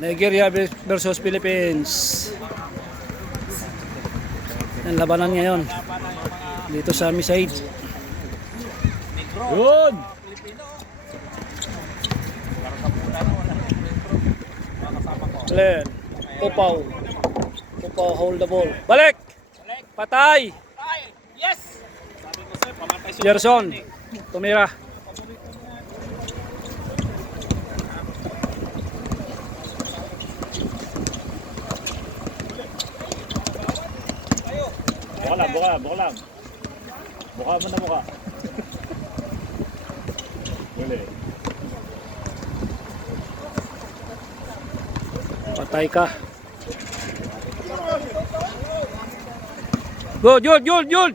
Nigeria versus Philippines. Ang labanan ngayon dito sa Misaid. Yun! Glenn, Upaw. Upaw hold the ball. Balik! Patay! Yes! Sabi ko sa'yo, pamatay siya. Gerson, tumira. Buka lang, buka lang, buka lang. Buka mo na mukha. Huli. Patay ka. Good, good, good, good.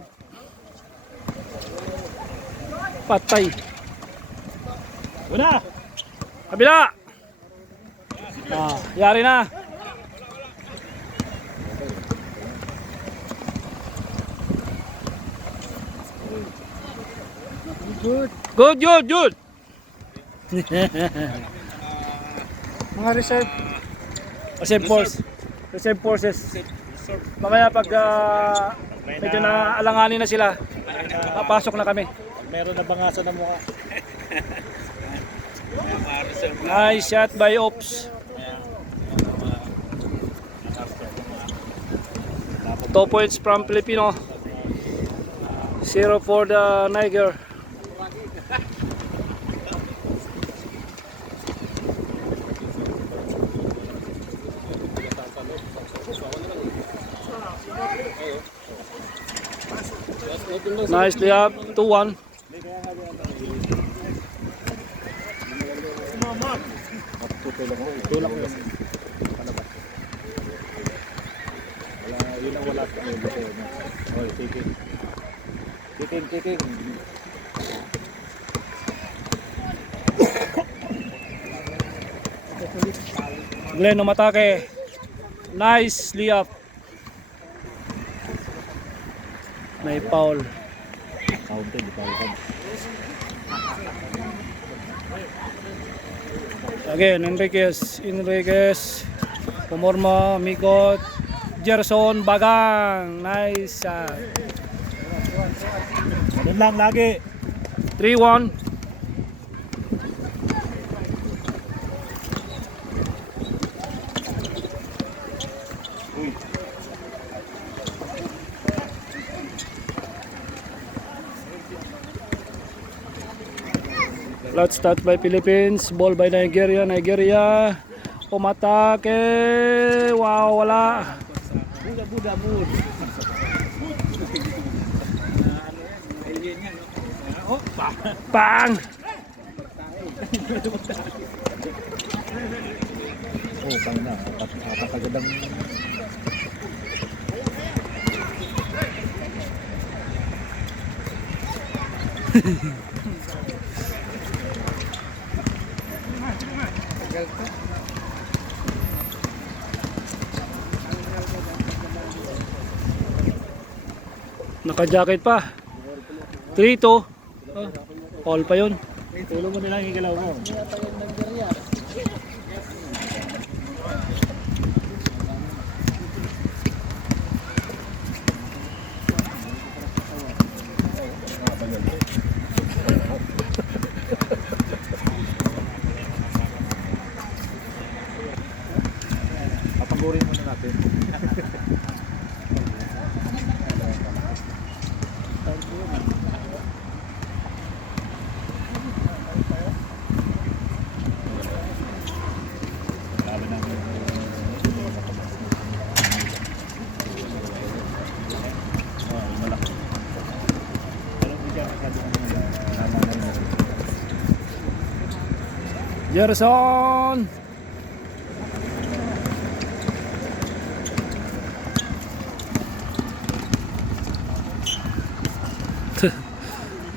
Patay. Una! Kabila. Yari na. Good. Good, good, good. Mga reserve. Reserve forces. Mamaya pag medyo na alanganin na sila, papasok na kami. Meron na bangasan ng mukha. Nice shot by Ops. 2 points from Filipino. 0 for the Niger. Nicely up, 2-1. Tulak mo kasi. Wala, yun ang wala sa mga buto. Oy, kicking. Kicking. Glenn umatake. Nicely up. May foul. Counted. Again, Enriquez, Pumorma, Mikot, Gerson, Bagang. Nice. Doon lang lagi. 3-1. Uy. Flat start by Philippines, ball by Nigeria. Umatake. Wow, wala. Buda, mood. Bang! Oh, pang na. Napakagandang. Naka-jacket pa. 3-2. All pa yun. Tulong mo nilang igalaw mo. Papanggurin muna natin. Gerson!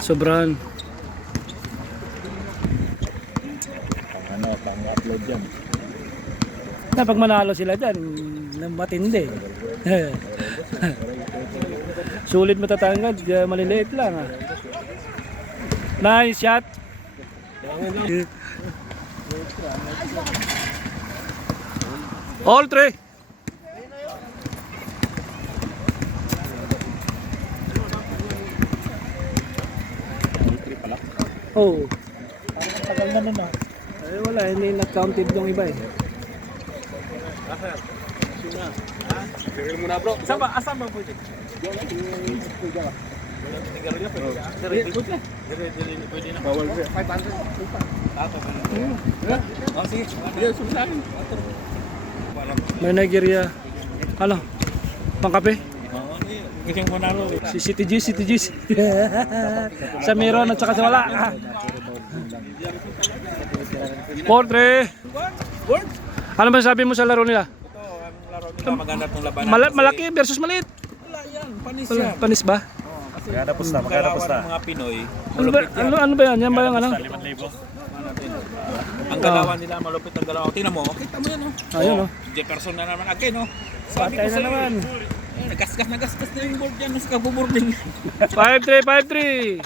Sobrahan. Pang-upload yan. Pag manalo sila dyan, matindi. Sulit matatangad, maliliit lang. Nice shot. All three. Oh. Parang tagal na nun ah. Eh wala, hindi na-counted yung iba eh. Asan ba pwede? Bawal rin. May Nigeria. Ano? Pangkape? Kasi mo naro. Si City Juice. Sa meron at saka sa wala. 4-3. Ano ba sabi mo sa laro nila? Maganda itong labanan. Malaki versus maliit. Wala yan, panis Wala, yan. panis ba? Magkano pusta? Magkano pusta? Ang mga Pinoy, Ano ba yan? Yan ba yung ano? 5,000. ang galawan nila, malupit ang galawan. Tingnan mo, kita mo yan, oh. Ayun oh. Jefferson na naman again, oh. Sabi Patay ko na sa'yo, naman. nagasgas na yung board yan, sa kabuboarding. 5-3.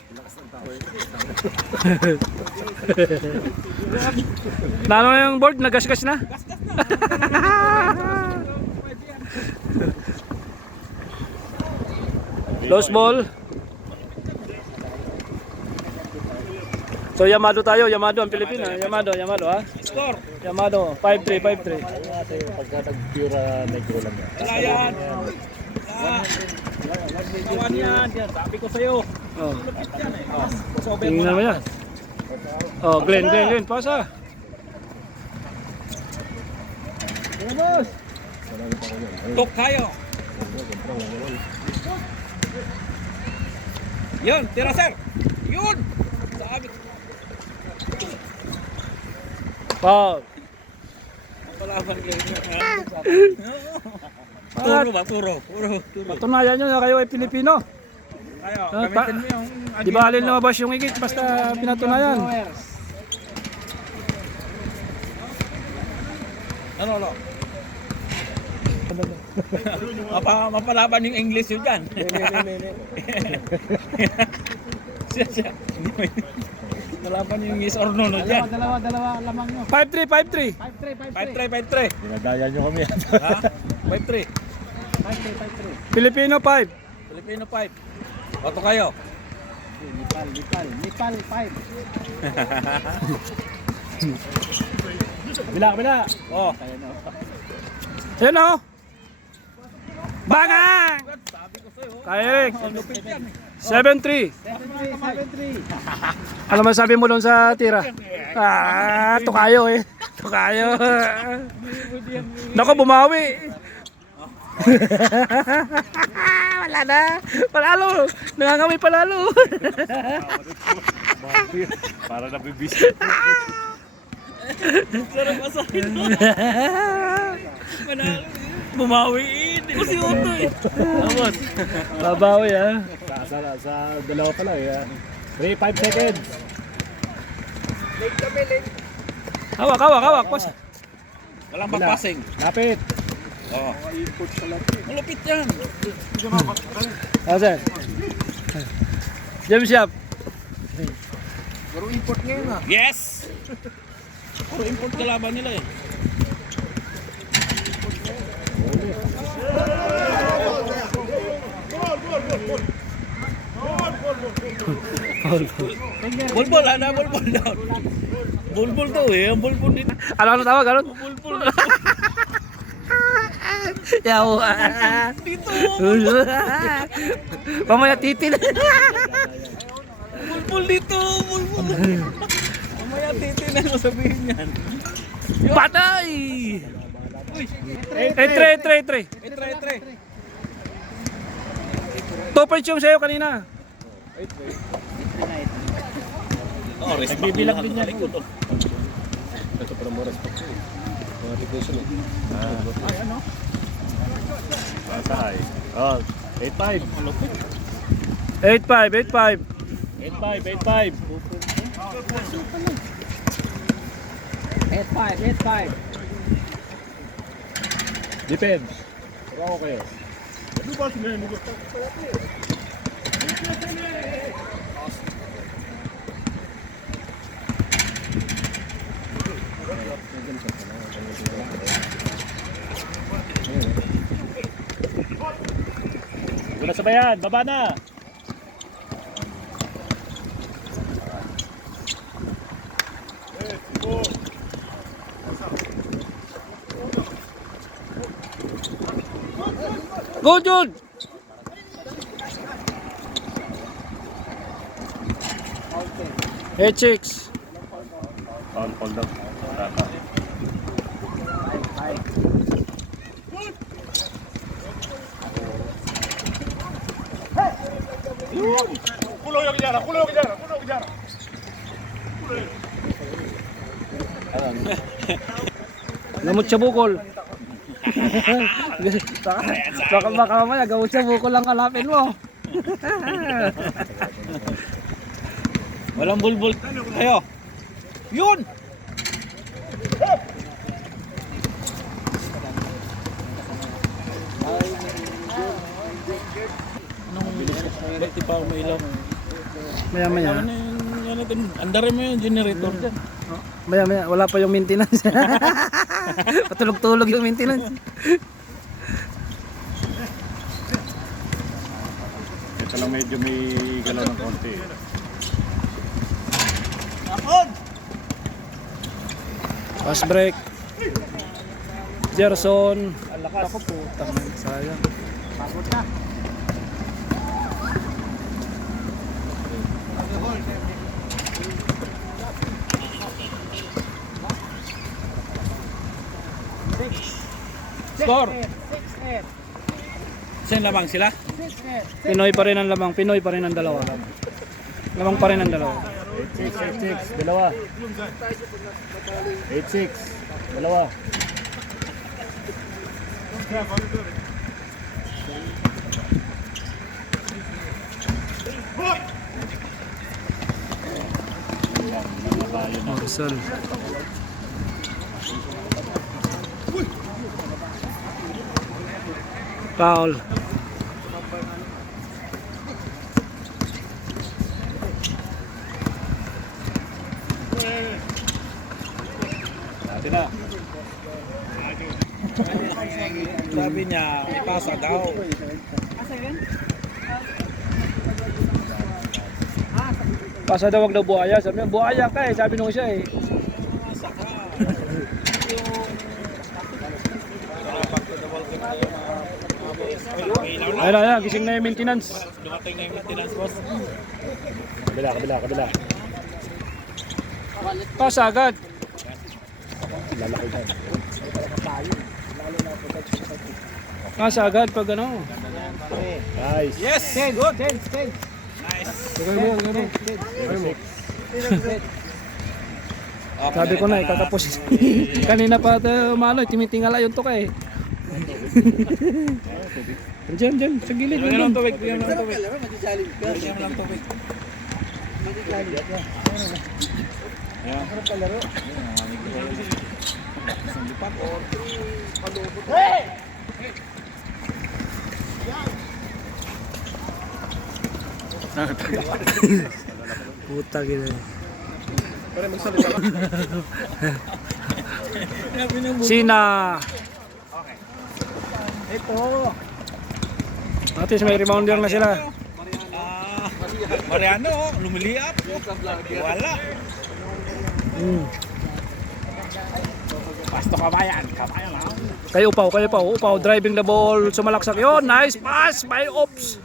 Nano yung board? Nagasgas na? Lost ball. So Yamado tayo, Yamado ang Pilipino, Yamado ha. Score! Yamado, 5-3. Pagka nag-pura negro lang yan. Wala yan. Kawan yan, yan. Sabi ko sa'yo. Oh. Lupit yan, eh. Sober mo Tingnan na. mo yan. Oh, Glenn, pasa. Tok tayo. Yun, tira sir. Yun. Sabi ko. Foul. Palaban kayo. Turo ba? Turo. Patunayan nyo na kayo ay Pilipino. Tayo, Ah, gamitin mo yung... Di ba alin lumabas yung igit basta pinatunayan. Ano? Mapalaban yung English yun dyan. Siya. Malaban yung English or no dyan. Dalawa lamang nyo. 5-3. 5-3. Dinadaya nyo kami. Ha? 5-3. Filipino 5. Filipino 5. Boto kayo. Nepal 5. Bila. Oh. Yan o. Bangang! Sabi ko sa'yo. Kaya Lupit yan. 7-3. 7-3. Ano masabi mo doon sa tira? Tukayo eh. Tukayo. Nako, bumawi. Wala na. Palalo. Nangangamoy palalo. Para nabibis. Sarap asahin mo. Manalo. Bumawi. Hindi ko si Otto eh. Vamos. Babawi ah. Sa dalawa pala yan. 3-5 seconds. Hawak. Pas. Walang pagpasing. Lapit. Oh. Malupit yan. Sir. James Yap. Puro import ngayon ah. Yes! Puro import kalaban nila eh. Bulbul, ana bulbul daw. Bulbul daw eh, ang bulbul din. Ano tawag? Ano? Bulbul. Yaw. Dito. Mamaya titin. Bulbul dito, bulbul. Mamaya titinan mo sabihin yan. Patay! Uy, 3. try. 2 points yung sa'yo kanina. Oh, nagbibilang din yan. Ito para mo respect. Mga devotion eh. Ay, ano? Patay. Oh, 8-5. 8-5. 8-5. 8-5. Depends. Pero ako kayo. Wala sabayan, baba na. Go, Jude! Hey, chicks. All daw. Rata. Gamot sa bukol. Baka mamaya, gamot sa bukol lang kalapin mo. Walang bulbul. Ayo. Yun! Ba't di pa ako mailaw? Maya maya. Yan natin. Andarin mo yung generator dyan. Maya maya, wala pa yung maintenance. Patulog-tulog yung maintenance. Ito lang medyo may galaw ng konti. Fast break. Gerson. Ako po, tama, sayang. Score! Saan lamang sila? Pinoy pa rin ang lamang, Pinoy pa rin ang dalawa. Lamang pa rin ang dalawa. 8-6, dalawa. 8-6, dalawa. Marcel. Foul. Ate na. Sabi niya, ipasa daw. Pasa daw, wag daw buhaya. Sabi niya, buhaya ka eh. Sabi nung siya eh. Ayun na, gising na yung maintenance. Dumating na yung maintenance boss. Kabila. Pasa agad. Lalaki dyan. Pasa agad pag ano. Nice. Yes! Good, 10. Sabi ko na eh, kakapos. Kanina pa timitingala yung tuka eh. Diyan, sa gilid. Bigyan mo Diyan. ng tubig, bigyan mo ng tubig. Bigyan mo ng tubig. Puta gila. Sina. Ito. At least may rebounder na sila. Mariano, lumiliap. Wala. Pasto kabayan lang. Kayo upaw, driving the ball, sumalaksak yun, nice pass by Ops.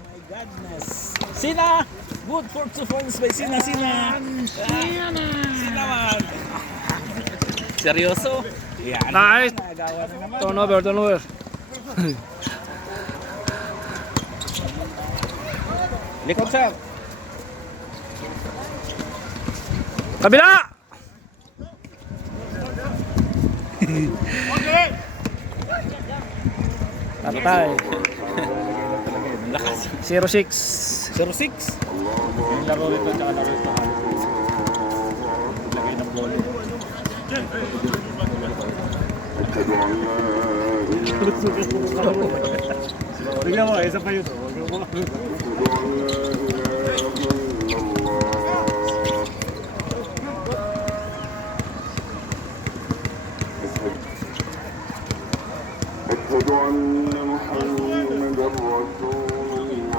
Sina! Good for performance by Sina. Sina man. Seryoso? Yan. Nice. Nagawa na naman. Turnover. Likod siya. Kabila! Patay. Lakas. 06. 06. Yung laro ito, tsaka laro ito. Lagay ng bola. Tingnan mo, isa pa yun. أشهد أن محمدا رسول الله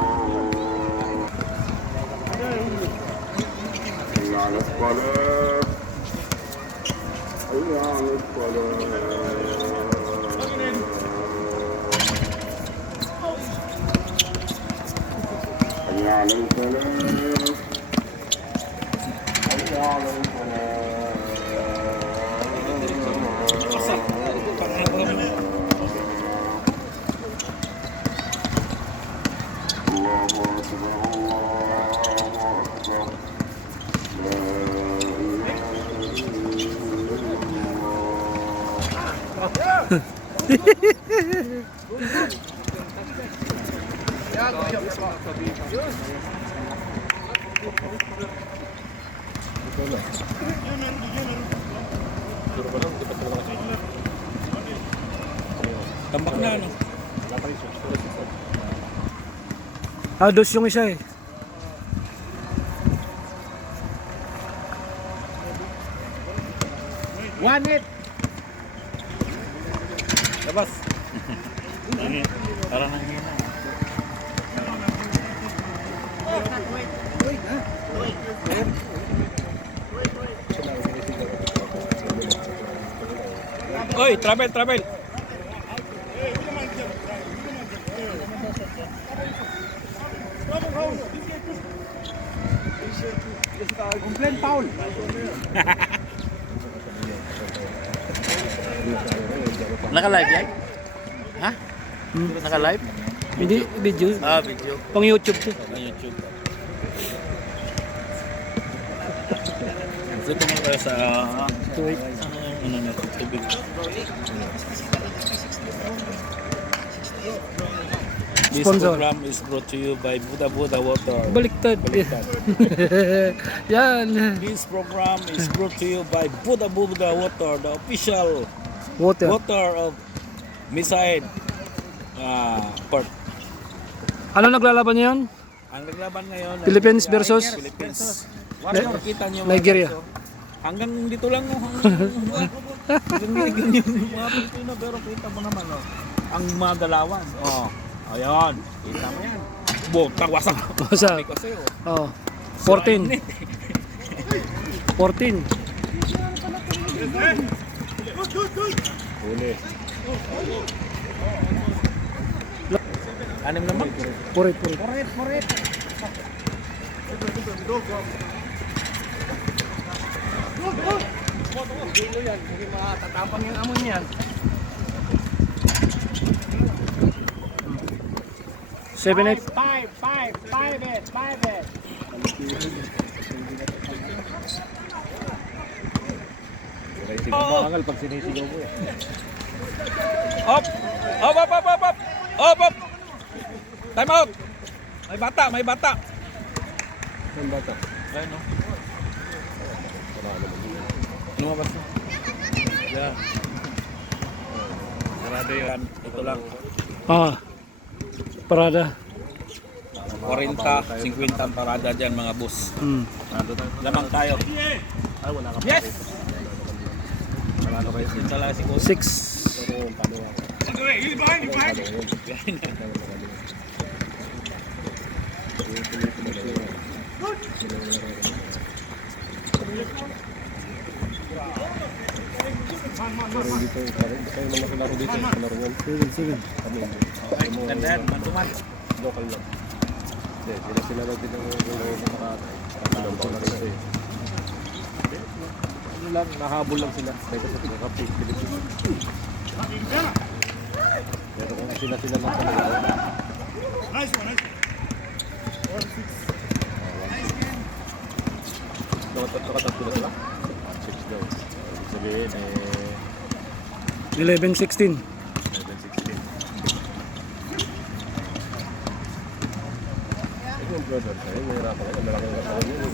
Tambak na ano. Dos yung isa eh. One hit. Labas. Parang nanghina. Oy, travel. Complaint foul. Naka-live yan? Ha? Naka-live? Hindi, video. Ah, video. Pang YouTube to. Sa YouTube. So, ito mga tayo sa... ano na ito? Tubig. This Sponsor. program is brought to you by Buddha Buddha Water. Baliktad. Yan. This program is brought to you by Buddha Buddha Water, the official Water. water of Misaid Port. Ano naglalaban niyo yun? Ang naglaban ngayon ay Philippines versus? Philippines. Ni- Makita niyo Nigeria. Hanggang dito lang hanggang yung mga Pilipino, pero kita mo naman ang mga galawan. Ayan, kita mo yan. Botang wasak. Wasak. Kasi Oh. 14. 14. Huli. anim naman. Purit. Kilo yan. Hindi matatapang yung amon yan. 7-8. 5 it. Maangal pag sinisigaw mo eh. Op! Op! Time out! May bata. Saan bata? Ayun, no? Wala naman yun. Lumabas na. Yan. Sarado yan. Ito lang. Parada. 40, 50 ang parada dyan mga boss. Lamang tayo. Ay, wala ka pa. Yes! Wala ka pa. Ito lang si Coach. 6. Pero paano nga? Pero dito, kayo naman kalaro dito. Kalaro nga. 7. Kami. Ganda yan, mantuman. Local lang. Hindi, sila lang din ang nakakalaw ko lang kasi. Ano lang, nahabol lang sila. Dahil sa pagkakapi, Pilipinas. Pero kung sila lang talaga. Nakatatlo na sila? 6 daw. Ibig sabihin, 11-16. 11-16. Yung brother, sa'yo, mahirapan ka. Malaking katawan yun.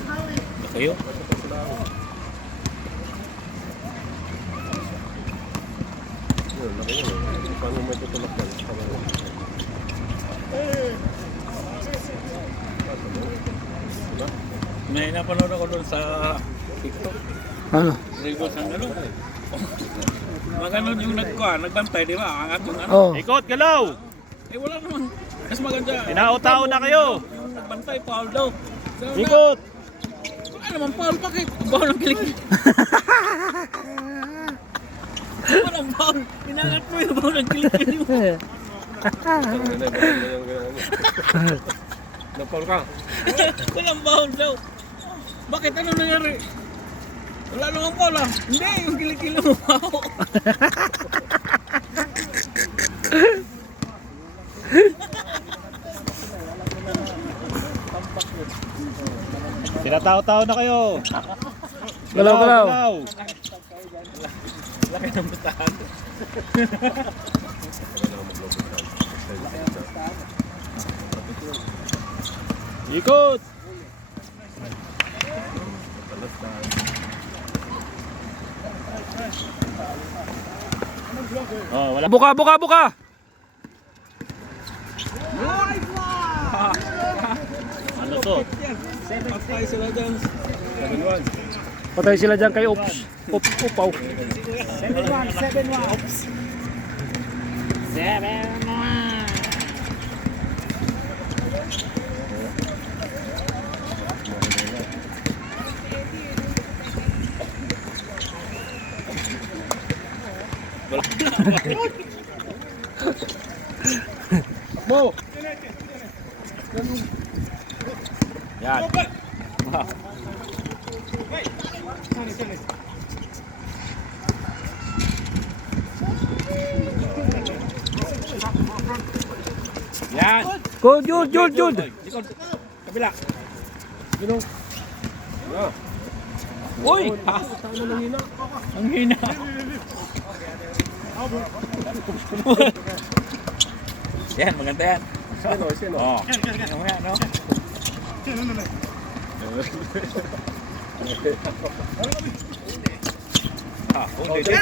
Kayo? Yun, laki yun. Paano may tutulak yan? Diba? May napanood ako doon sa TikTok. Ano? Rivals ng ano. Maganon yung nagbantay, di ba? Angat yung ano. Oh. Ikot, galaw! Eh wala naman. Mas maganda. Tinaot-tao na kayo! Yung nagbantay, foul daw. So, Ikot! Ano naman, Paul, bakit? Bawal ang kilig. Walang bawal. Inangat mo yung bawal ang kilig mo. Napol ka. Walang bawal daw. Bakit? Ano nangyari? Wala naman Paul ah. Hindi, yung kilig mo ako. Tinataw-taw na kayo. Galaw. Laki ng butahan. Ikot. Oh, wala. Buka. Ano to? Patay sila dyan. Patay sila dyan kay Ops. Upaw. 7-1. Mo! Yan. Yan. Go, Jude. Likod. Kabila. Uy! Ang hina. Yan, maganda yan. Sino? Oh. Ano yan, no? Ah, okay. Good.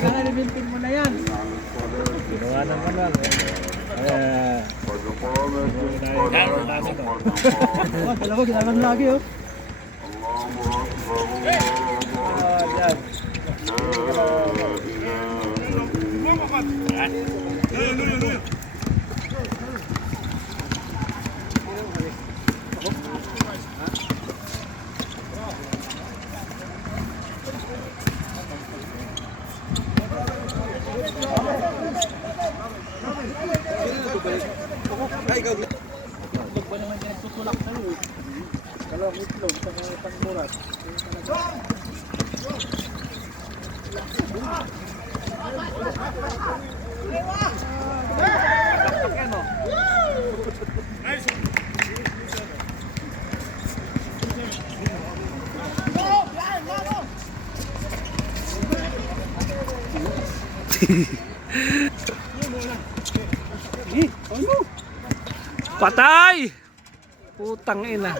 Naka-reventin mo na yan. Ginawa ng kanal. Dalawa, ginagawa lagi oh. Patay! Putang ina.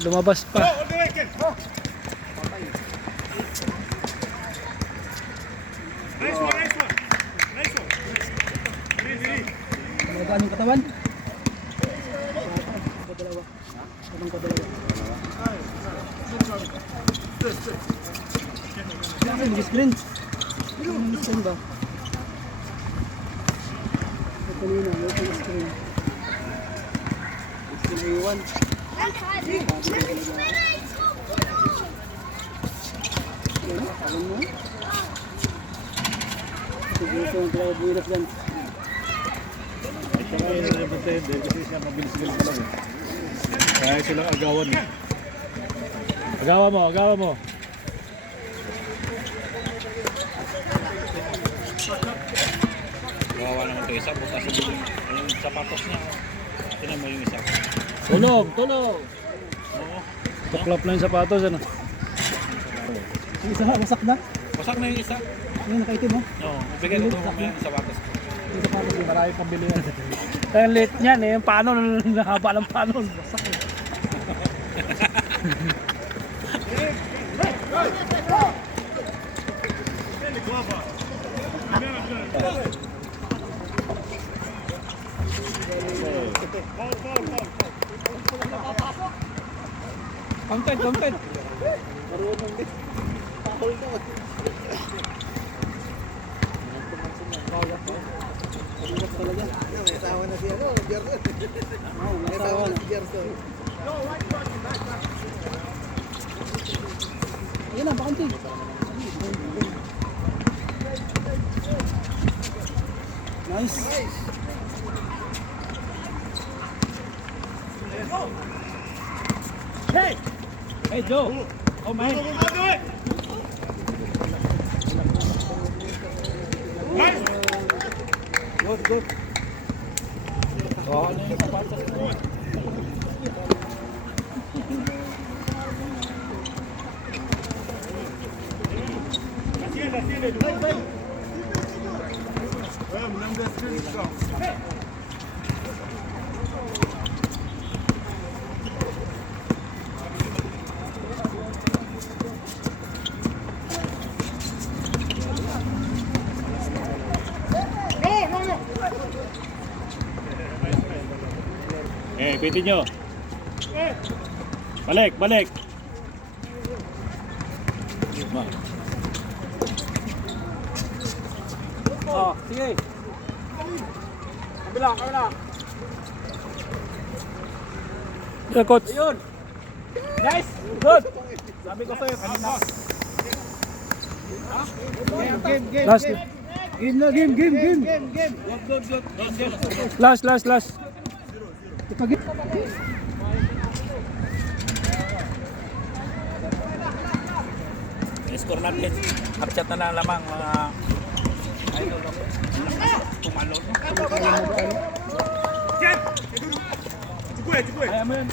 Lumabas pa. Magaan yung katawan. Screen. Screen ba? Kanina, may screen. Iwan. Kasi siya mabilis-bilis lang eh. Kaya silang agawan eh. Agawa mo. Gawa naman ito isa. Bukas sa buong. Yung sapatos niya. Tinan mo yung isa. Tulog. Tuklap na yung sapatos. Ano? Yung isa, wasak na. Wasak na yung isa. Yung nakaitim mo. No, ibigay ko ito mamaya sa sapatos. Yung sapatos, marami pang bili yan. Ang late niyan eh. Yung pano, nahaba ng pano. Wasak eh. Content. Ayan na, bakanti. Nice. Hey Joe! Oh man! Good, good. Oh, ano yung sapatos mo? Eh, pitin nyo. Balik, balik. Oh, sige. Kabila, kabila. Yeah, coach. Ayun! Nice! Good! Sabi ko sa'yo kanina. Last, Game na, game. Good. last. I-score natin. Upchat na lang lamang mga idol. Tumalon. Kaya mo yan.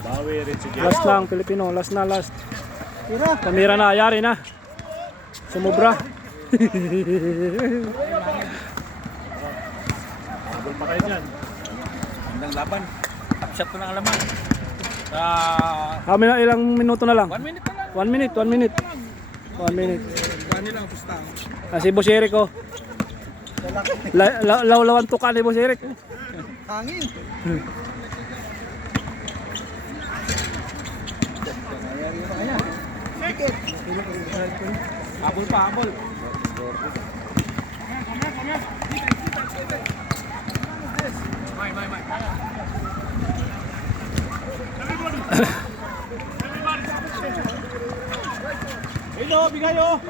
Bawi rin si Jeff. Last lang, Pilipino. Last. Kamera na, yari na. Sumubra. Habol pa kayo dyan. Handang laban. Upchat na lang lamang. Kami na ilang minuto na lang. 1 minute na lang. 1 minute. 1 minute. Gani lang, pusta. Si Boss Eric oh. Lawlawan tuka ni Boss Eric. Hangin. Habol pa, habol. Hello, bigayo.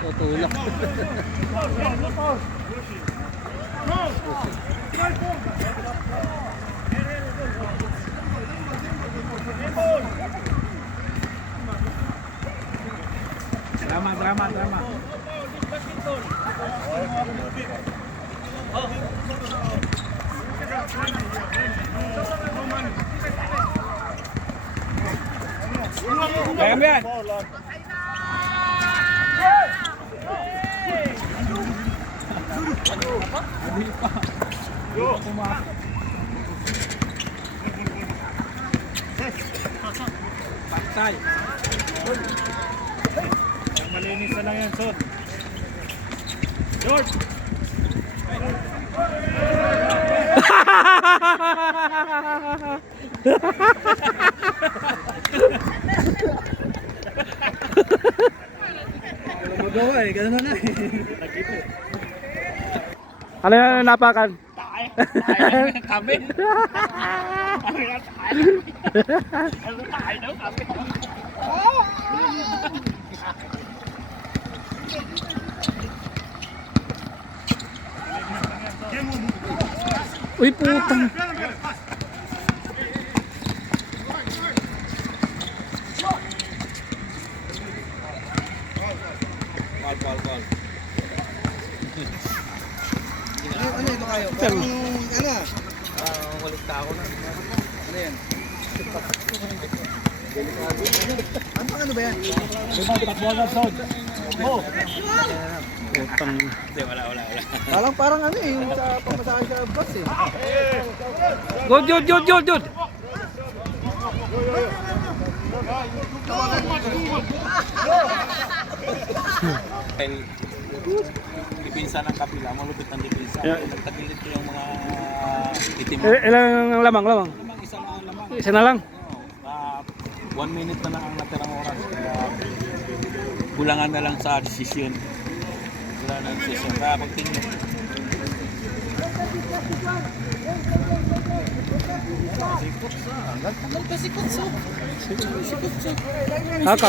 Tutulak. Drama. Kaya mo yan. Patay. Malinis na lang yan, Son. George! Magawa eh, ganun na eh. Ano yung napakan? Kami. Uy, putang. Bal. Ano ito kayo? Parang ano? Walit ka ako na. Ano yan? Ano ba yan? Putang. Hindi, wala. Parang ano eh, yung sa pamasahe sa bus eh. Good. depensa ng kapila, malupit ng depensa. Yeah. Nagtagilid ko yung mga itim. Ilang ang lamang? Lamang, isang lamang. Isa na lang. 1 minute na lang ang natirang oras. Kaya kulangan na lang sa desisyon. Wala na desisyon. Kaya pagtingin.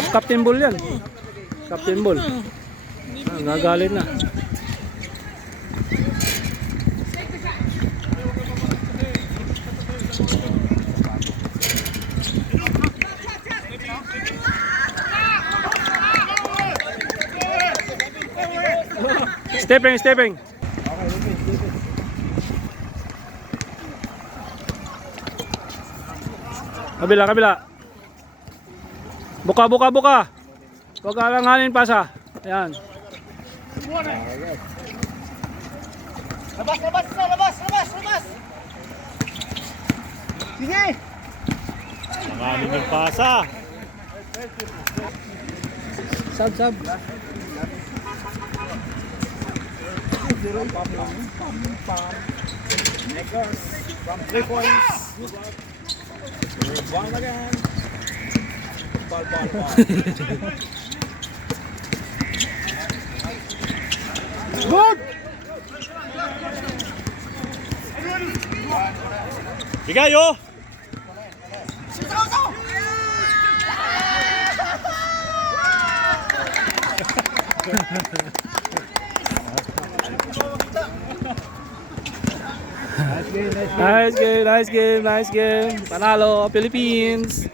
Captain Bull yan. Captain Bull. Nagalit na. Stepping. Kabila. Buka. Huwag alanganin pa sa. Ayan. Labas! Sige! Nanganin yung pasa. Sab. From 3 points. Buwang again. Ball. Good! Bigayo! Nice game. Panalo, Philippines.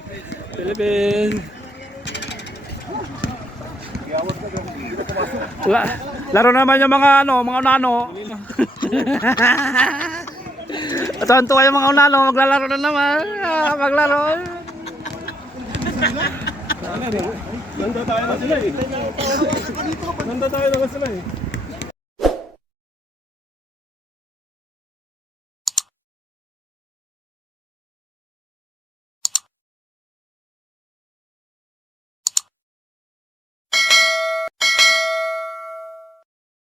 Laro naman yung mga unano. Tuwan-tuwa yung mga unano, maglalaro na naman. Maglaro. Nanda tayo na sila eh.